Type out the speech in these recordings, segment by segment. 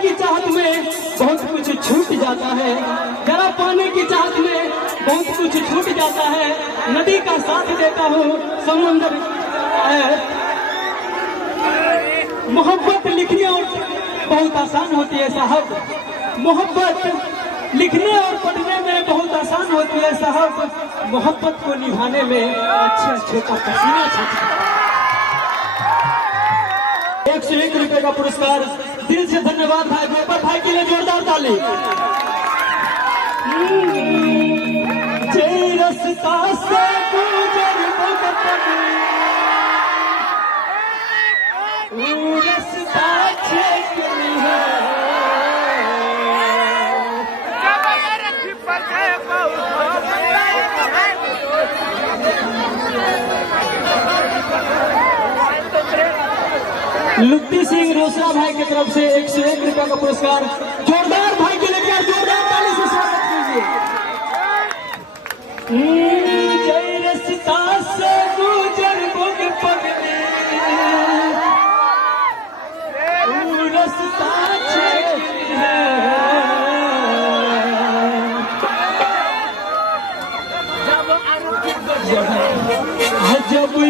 की चाहत में बहुत कुछ छूट जाता है, जरा पाने की चाहत में बहुत कुछ छूट जाता है। नदी का साथ देता हूँ समंदर है। मोहब्बत लिखने और बहुत आसान होती है साहब, मोहब्बत लिखने और पढ़ने में बहुत आसान होती है साहब, मोहब्बत को निभाने में अच्छे अच्छे का पसीना छूटता है। 101 रुपए का पुरस्कार, दिल से धन्यवाद भाई गोपाल भाई के लिए जोरदार ताली। रास्ता से गुजर रास्ता छेकनी है, लुत्ती सिंह रोसरा भाई की तरफ से 101 रुपए का पुरस्कार, जोरदार भाई के लिए जोरदार ताली से स्वागत कीजिए। जय रास्ता से गुजर पगली रास्ता छेकनी है, जब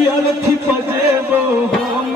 अर्थी पजेबो हम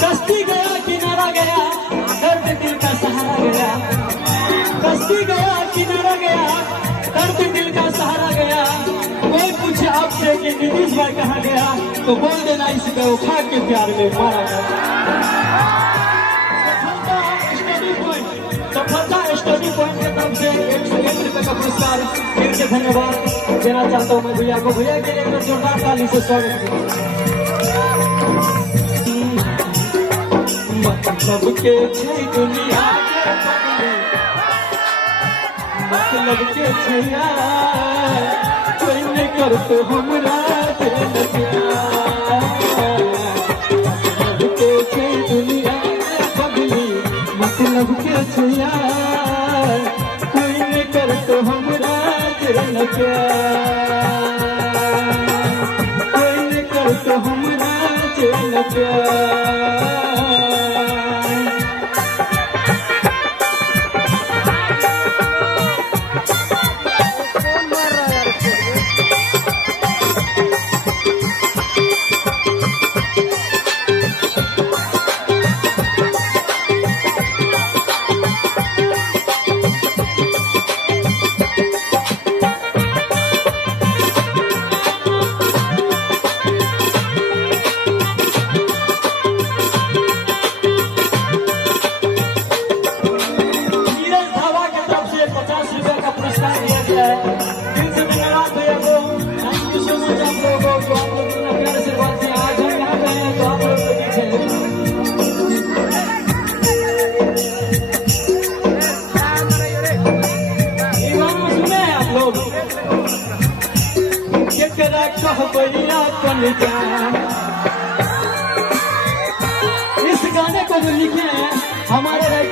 कश्ती गया किनारा गया, दर्द दिल का सहारा गया, कश्ती गया किनारा गया, दर्द दिल का सहारा गया। कोई पूछे आपसे कि नीतीश भाई कहाँ गया, तो बोल देना इस बेवफा के प्यार में मारा गया। सफलता स्टडी पॉइंट की तरफ से 101 रुपए का पुरस्कार, दिल से धन्यवाद देना चाहता हूँ मैं भैया को। भैया के लिए जोरदार ताली से स्वागत करूँ। मतलब के दुनिया मतलब के छैया कोई नहीं कर तो हमरा मतलब के दुनिया पगली, मतलब के छैया कोई नहीं कर तो हमरा कोई नहीं कर तो हमरा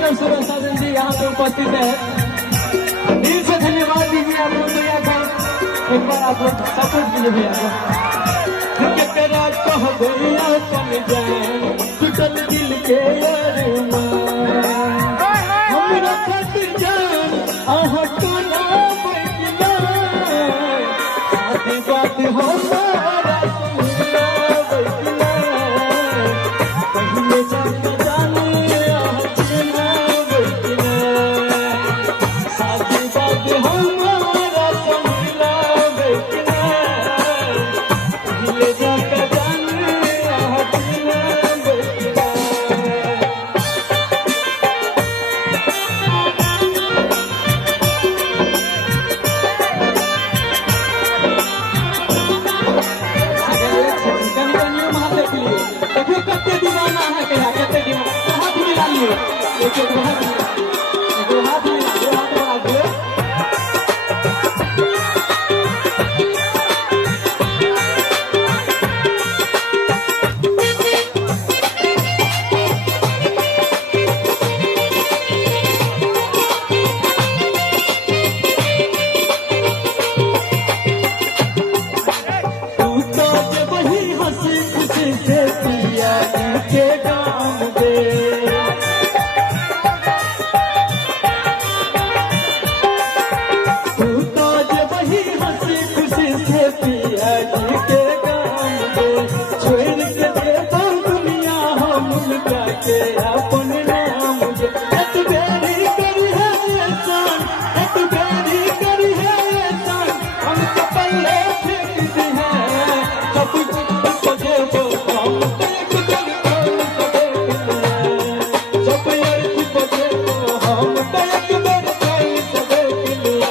तरफ से साजन जी यहाँ पे उपस्थित है। दिल से धन्यवाद दीजिए आप लोग भैया को, एक बार आप लोग सपोर्ट कीजिए भैया को। तेरा कह गया कम जान टूटल दिल के हमरा खातिर जान आह तो ना बैठना शादी बात हमारा सुनना बैठना पहले जान जाने आह ना बैठना शादी बात हमारा सुनना बैठना पहले जाकर जाने आह ना बैठना। कत्ते दीवाना है क्या कत्ते दीवाना हाथ मिला लिए एक हाथ मिला दो हाथ बढ़ा दो। तू तो जब वही हंसी खुशी से पिया के गाम दे तू तो जब वही हंसी खुशी से पिया के गाम दे छोड़ के दे दो दुनिया हम लुटा के अपन नाम दे। तू बेरी करी है एहसान तू बेरी करी है एहसान हम तो पल्ले फेंक दी है सब कुछ देवो हम एक दिन खोल के देखना सब यार कुछ देवो हम एक दिन खोल के देखना।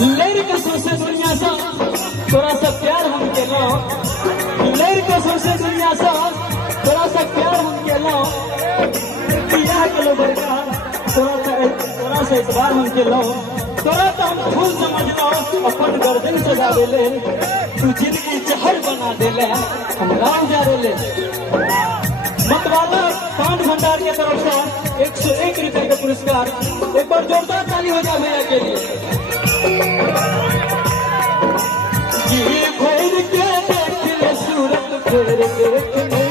लड़का सबसे दुनिया सा थोड़ा सा प्यार हम केलो लड़का सबसे दुनिया सा थोड़ा सा प्यार हम केलो बियाह केलो बड़का थोड़ा सा इतबार हम केलो थोड़ा तो हम फूल समझ लो अपन गर्दन सजा देले तू जिंदगी जहर बना देले हम राम जा देले। मतवाला पान भंडार के तरफ से 101 रुपए का पुरस्कार एक बार जोरदार ताली हो जाए भैया के लिए। ये फेर के देख ले सूरत फेर देख ले